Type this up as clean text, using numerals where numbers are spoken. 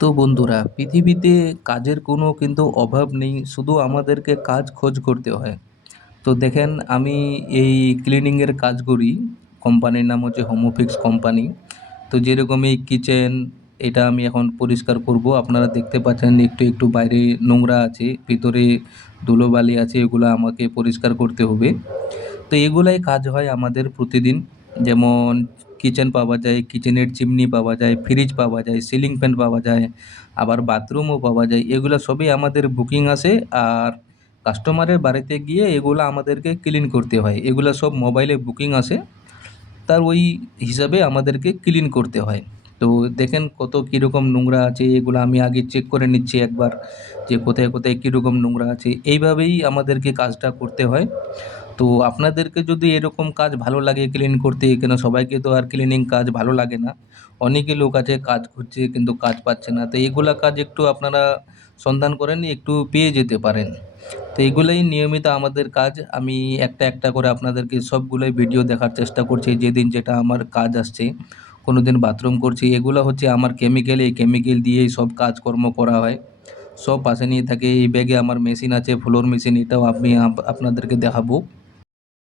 তো বন্ধুরা, পৃথিবীতে কাজের কোনো কিন্তু অভাব নেই, শুধু আমাদেরকে কাজ খোঁজ করতে হয়। তো দেখেন, আমি এই ক্লিনিংয়ের কাজ করি। কোম্পানির নাম হচ্ছে হোমোফিক্স কোম্পানি। তো যেরকম এই কিচেন, এটা আমি এখন পরিষ্কার করব। আপনারা দেখতে পাচ্ছেন একটু একটু বাইরে নোংরা আছে, ভিতরে ধুলোবালি আছে, এগুলো আমাকে পরিষ্কার করতে হবে। তো এগুলাই কাজ হয় আমাদের প্রতিদিন। যেমন কিচেন পাওয়া যায়, কিচেনের চিমনি পাওয়া যায়, ফ্রিজ পাওয়া যায়, সিলিং ফ্যান পাওয়া যায়, আবার বাথরুমও পাওয়া যায়। এগুলো সবই আমাদের বুকিং আসে, আর কাস্টমারের বাড়িতে গিয়ে এগুলো আমাদেরকে ক্লিন করতে হয়। এগুলো সব মোবাইলে বুকিং আসে, তার ওই হিসাবে আমাদেরকে ক্লিন করতে হয়। তো দেখেন কত কীরকম নোংরা আছে, এগুলো আমি আগে চেক করে নিচ্ছি একবার, যে কোথায় কোথায় কীরকম নোংরা আছে। এইভাবেই আমাদেরকে কাজটা করতে হয়। তো আপনাদেরকে যদি এরকম কাজ ভালো লাগে ক্লিন করতে, কেন সবাইকে তো আর ক্লিনিং কাজ ভালো লাগে না। অনেকে লোক আছে কাজ খুঁজছে কিন্তু কাজ পাচ্ছে না। তো এগুলা কাজ একটু আপনারা সন্ধান করেন, একটু পেয়ে যেতে পারেন। তো এগুলাই নিয়মিত আমাদের কাজ। আমি একটা একটা করে আপনাদেরকে সবগুলোই ভিডিও দেখার চেষ্টা করছি, যেদিন যেটা আমার কাজ আসছে। কোনো দিন বাথরুম করছি, এগুলো হচ্ছে আমার কেমিক্যাল, এই কেমিক্যাল দিয়েই সব কাজকর্ম করা হয়। সব পাশে নিয়ে থাকে। এই ব্যাগে আমার মেশিন আছে, ফ্লোর মেশিন, এটাও আমি আপনাদেরকে দেখাবো।